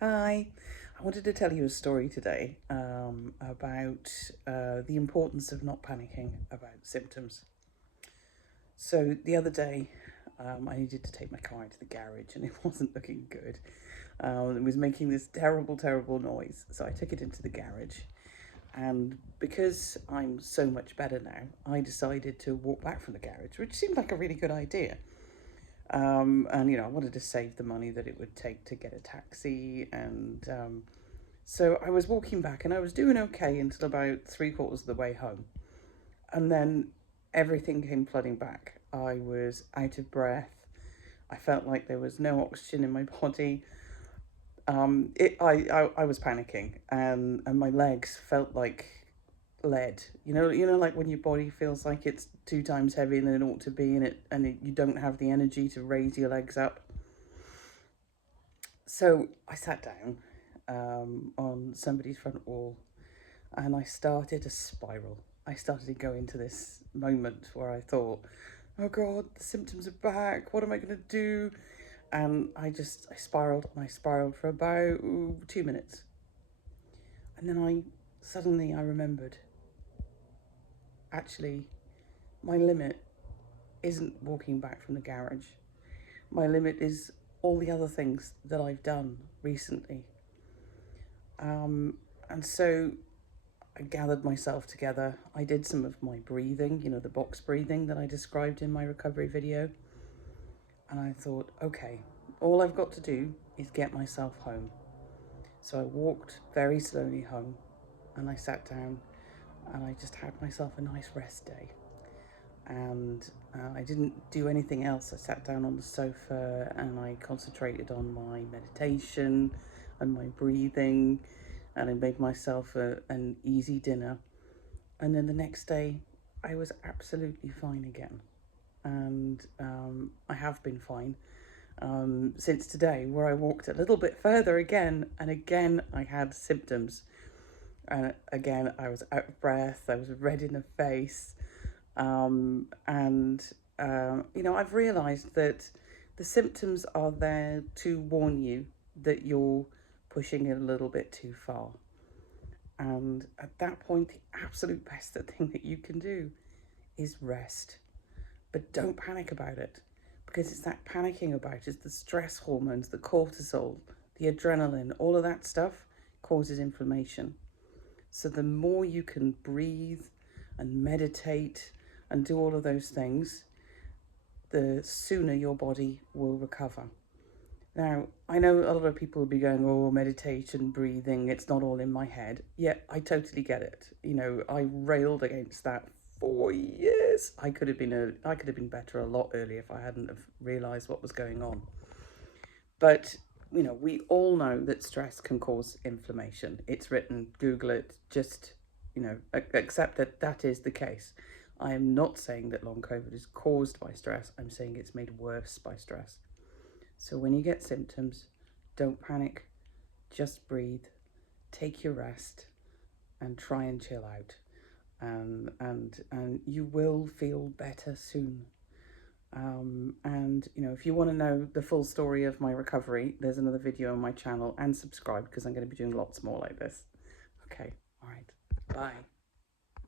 Hi, I wanted to tell you a story today about the importance of not panicking about symptoms. So the other day, I needed to take my car into the garage and it wasn't looking good. It was making this terrible, terrible noise. So I took it into the garage. And because I'm so much better now, I decided to walk back from the garage, which seemed like a really good idea. And I wanted to save the money that it would take to get a taxi. And so I was walking back and I was doing okay until about 3/4 of the way home. And then everything came flooding back. I was out of breath. I felt like there was no oxygen in my body. I was panicking, and my legs felt like lead. Like when your body feels like it's 2 times heavier than it ought to be, you don't have the energy to raise your legs up. So I sat down on somebody's front wall, and I started to spiral. I started to go into this moment where I thought, oh God, the symptoms are back. What am I going to do? And I spiraled and I spiraled for about 2 minutes. And then I remembered, actually, my limit isn't walking back from the garage. My limit is all the other things that I've done recently. And so I gathered myself together. I did some of my breathing, the box breathing that I described in my recovery video. And I thought, okay, all I've got to do is get myself home. So I walked very slowly home and I sat down and I just had myself a nice rest day. And I didn't do anything else. I sat down on the sofa and I concentrated on my meditation and my breathing, and I made myself an easy dinner. And then the next day, I was absolutely fine again. And I have been fine since today, where I walked a little bit further again, and again I had symptoms. And again, I was out of breath, I was red in the face. I've realised that the symptoms are there to warn you that you're pushing it a little bit too far. And at that point, the absolute best thing that you can do is rest. But don't panic about it, because it's that panicking about it, the stress hormones, the cortisol, the adrenaline, all of that stuff causes inflammation. So the more you can breathe and meditate and do all of those things, the sooner your body will recover. Now, I know a lot of people will be going, oh, meditation, breathing, it's not all in my head. Yeah, I totally get it. I railed against that for years. I could have been better a lot earlier if I hadn't have realised what was going on. But, we all know that stress can cause inflammation. It's written, Google it, just, accept that that is the case. I am not saying that long COVID is caused by stress. I'm saying it's made worse by stress. So when you get symptoms, don't panic, just breathe, take your rest, and try and chill out. And you will feel better soon. If you want to know the full story of my recovery, there's another video on my channel, and subscribe because I'm going to be doing lots more like this. Okay, all right, bye.